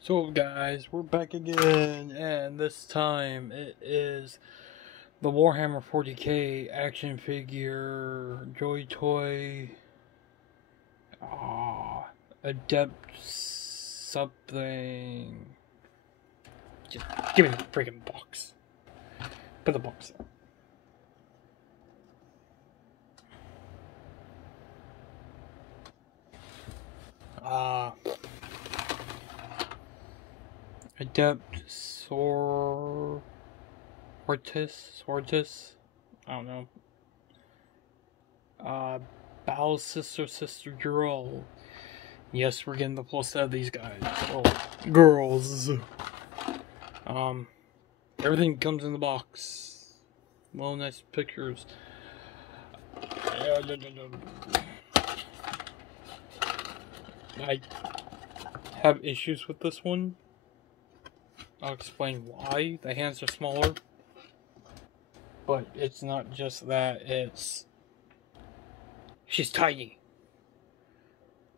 So guys, we're back again, and this time it is the Warhammer 40k action figure Joy Toy Adept something. Just give me the freaking box. Put the box in. Adepta Sororitas, I don't know. Bow's sister Jurel. Yes, we're getting the full set of these guys. Oh, girls. Everything comes in the box. Well, nice pictures. I have issues with this one. I'll explain why. The hands are smaller. But it's not just that, it's... she's tiny.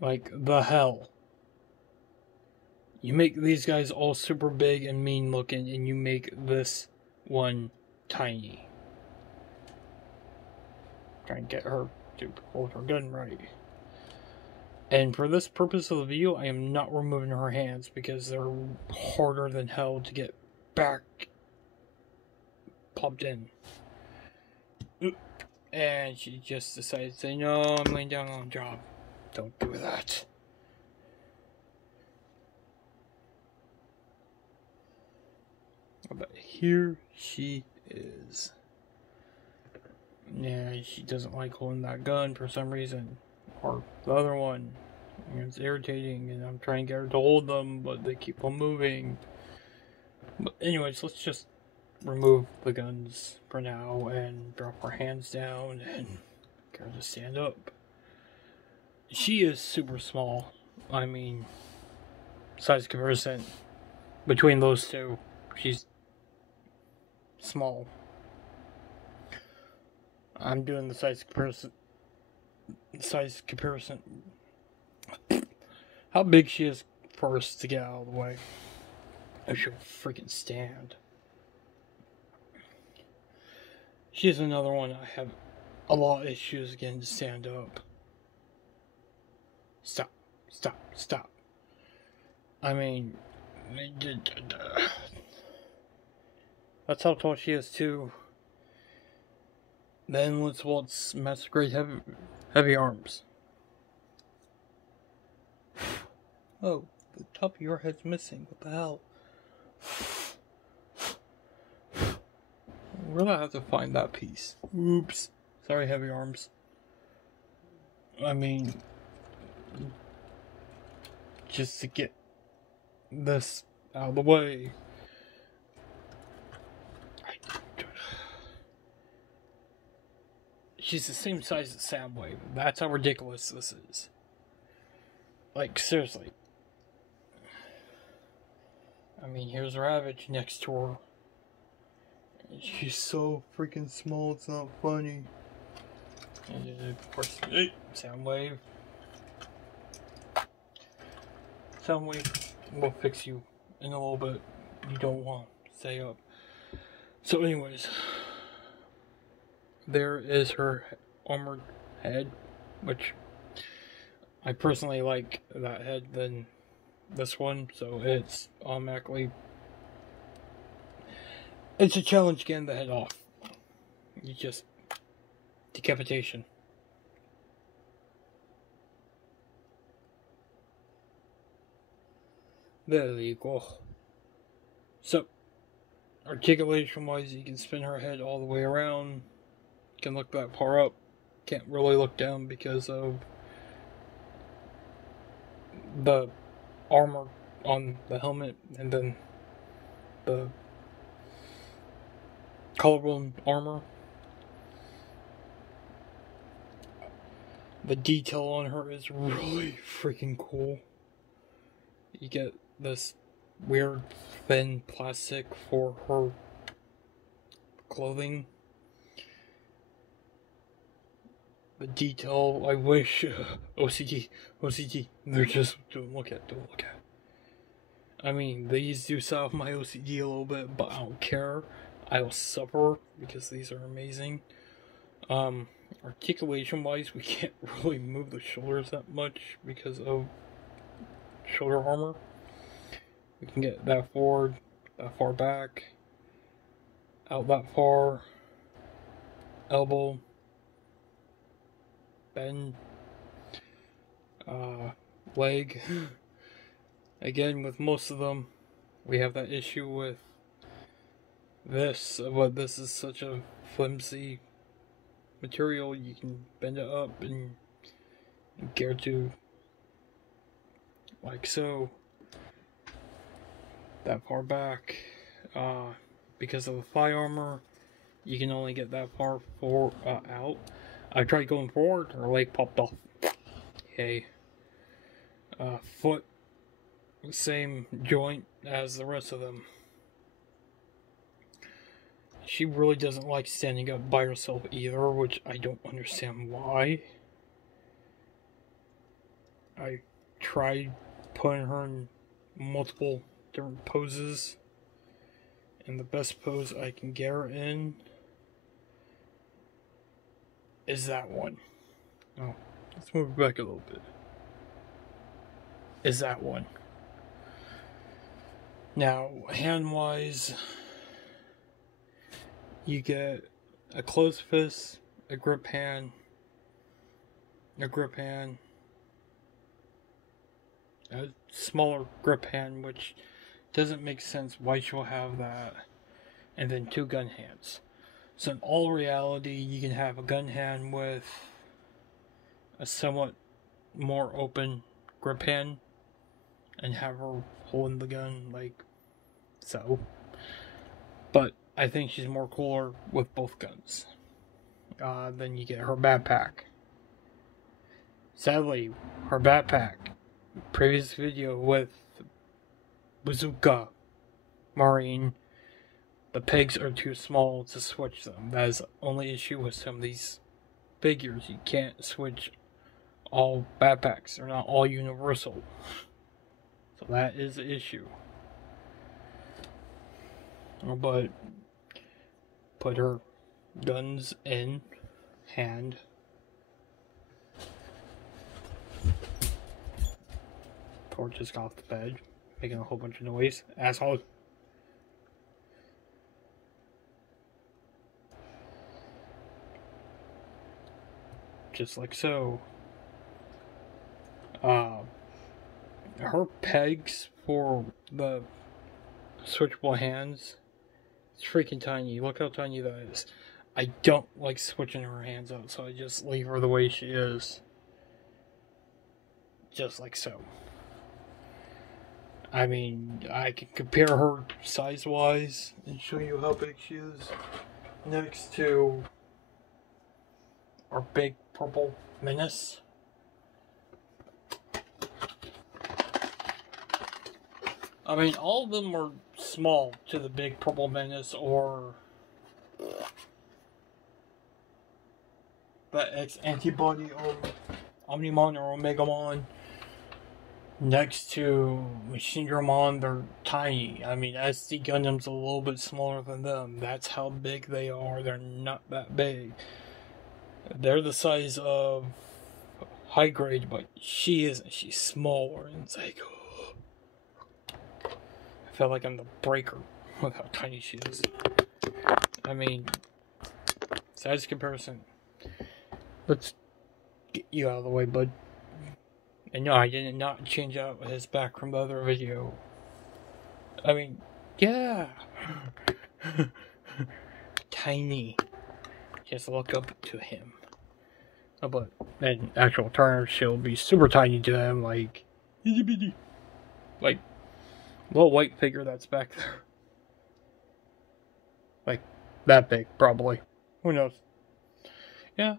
Like, the hell. You make these guys all super big and mean looking, and you make this one tiny. Try and get her to hold her gun right. And for this purpose of the video, I am not removing her hands because they're harder than hell to get back popped in. And she just decided to say, no, I'm laying down on the job. Don't do that. But here she is. Yeah, she doesn't like holding that gun for some reason. Or the other one. It's irritating, and I'm trying to get her to hold them, but they keep on moving. But anyways, let's just remove the guns for now and drop her hands down and get her to stand up. She is super small. I mean, size comparison between those two, she's small. I'm doing the size comparison. How big she is first to get out of the way. I should freaking stand. She's another one I have a lot of issues getting to stand up. Stop. Stop. Stop. I mean, that's how tall she is too. Then let's massacre heavy arms. Oh, the top of your head's missing. What the hell? Where do I have to find that piece? Oops. Sorry, heavy arms. I mean, just to get this out of the way. She's the same size as Soundwave. That's how ridiculous this is. Like, seriously. I mean, here's Ravage next to her. She's so freaking small, it's not funny. And of course, Soundwave. Soundwave will fix you in a little bit. You don't want to stay up. So anyways, there is her armored head, which I personally like that head than this one, so it's automatically, it's a challenge getting the head off. You just, decapitation. There you go. So, articulation wise, you can spin her head all the way around. You can look that far up. Can't really look down because of the armor on the helmet, and then the collarbone armor. The detail on her is really freaking cool. You get this weird thin plastic for her clothing. The detail, I wish, OCD, they're just, don't look at. I mean, these do solve my OCD a little bit, but I don't care. I will suffer because these are amazing. Articulation wise, we can't really move the shoulders that much because of shoulder armor. We can get that forward, that far back, out that far, elbow, bend, leg. Again, with most of them, we have that issue with this, but this is such a flimsy material, you can bend it up and gear to like so, that far back. Because of the thigh armor, you can only get that far out. I tried going forward, her leg popped off. Okay. Foot, same joint as the rest of them. She really doesn't like standing up by herself either, which I don't understand why. I tried putting her in multiple different poses, and the best pose I can get her in is that one. Oh, let's move it back a little bit. Is that one. Now, hand-wise, you get a closed fist, a grip hand, a smaller grip hand, which doesn't make sense why she'll have that, and then two gun hands. So in all reality, you can have a gun hand with a somewhat more open grip hand and have her holding the gun like so. But I think she's more cooler with both guns. Then you get her backpack. Sadly, her backpack, previous video with Bazooka Marine, the pegs are too small to switch them. That is the only issue with some of these figures. You can't switch all backpacks. They're not all universal. So that is the issue. But put her guns in hand. Torch just got off the bed, making a whole bunch of noise. Asshole. Just like so. Her pegs for the switchable hands, it's freaking tiny. Look how tiny that is. I don't like switching her hands out, so I just leave her the way she is. Just like so. I mean, I can compare her size-wise and show you how big she is next to our big purple menace. I mean, all of them are small to the big purple menace or the X-Antibody or Omnimon or Omegamon. Next to Machine Dramon, they're tiny. I mean, SD Gundam's a little bit smaller than them. That's how big they are. They're not that big. They're the size of high grade, but she isn't. She's smaller, and it's like, oh. I feel like I'm the breaker with how tiny she is. I mean, size comparison. Let's get you out of the way, bud. And no, I did not change out his back from the other video. I mean, yeah. Tiny. Just look up to him. Oh, but in actual terms, she'll be super tiny to him, like, itty bitty. Like, little white figure that's back there. Like, that big, probably. Who knows? Yeah,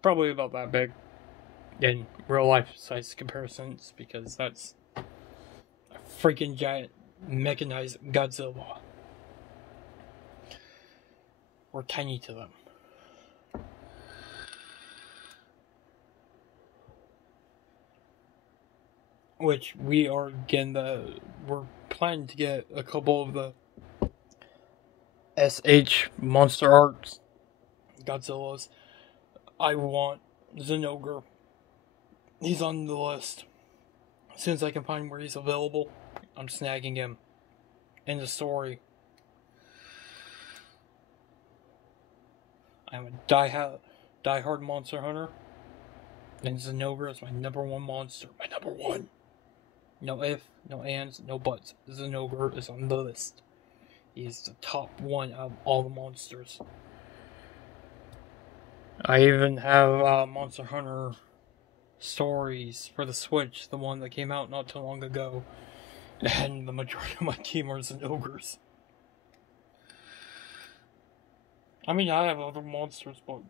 probably about that big. In real life size comparisons, because that's a freaking giant mechanized Godzilla. We're tiny to them. Which we are, again, we're planning to get a couple of the SH Monster Arts Godzillas. I want Zinogre. He's on the list. As soon as I can find where he's available, I'm snagging him. End of story. I'm a die-hard monster hunter, and Zinogre is my #1 monster. My #1. No ifs, no ands, no buts. Zinogre is on the list. He's the top one out of all the monsters. I even have Monster Hunter Stories for the Switch, the one that came out not too long ago, and the majority of my team are Zinogres. I mean, I have other monsters, but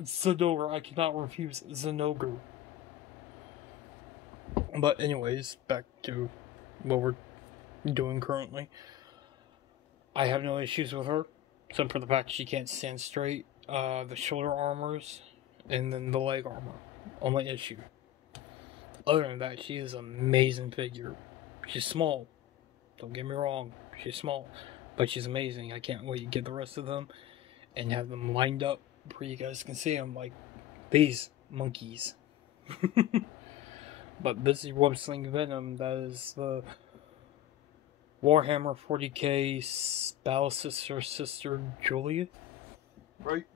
Zinogre, I cannot refuse Zinogre. But anyways, back to what we're doing currently. I have no issues with her, except for the fact she can't stand straight. The shoulder armors, and then the leg armor. Only issue. Other than that, she is an amazing figure. She's small. Don't get me wrong. She's small. But she's amazing. I can't wait to get the rest of them and have them lined up where you guys can see them like these monkeys. But this is Web-Sling Venom. That is the Warhammer 40k Battle Sister Julia. Right?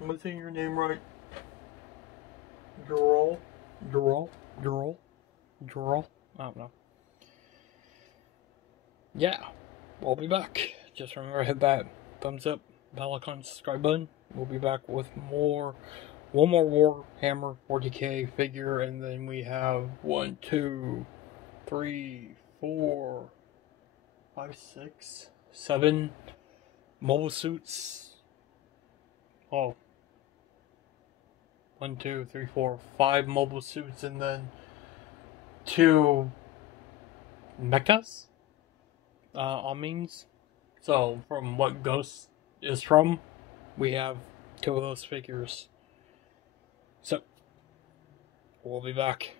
Am I saying your name right? Jurel? I don't know. Yeah. We'll be back. Just remember to hit that thumbs up, bell icon, subscribe button. We'll be back with one more Warhammer 40k figure, and then we have 1, 2, 3, 4, 5, 6, 7 mobile suits. Oh. 1, 2, 3, 4, 5 mobile suits, and then 2 mechas? Amines. So, from what Ghost is from, we have 2 of those figures. So, we'll be back.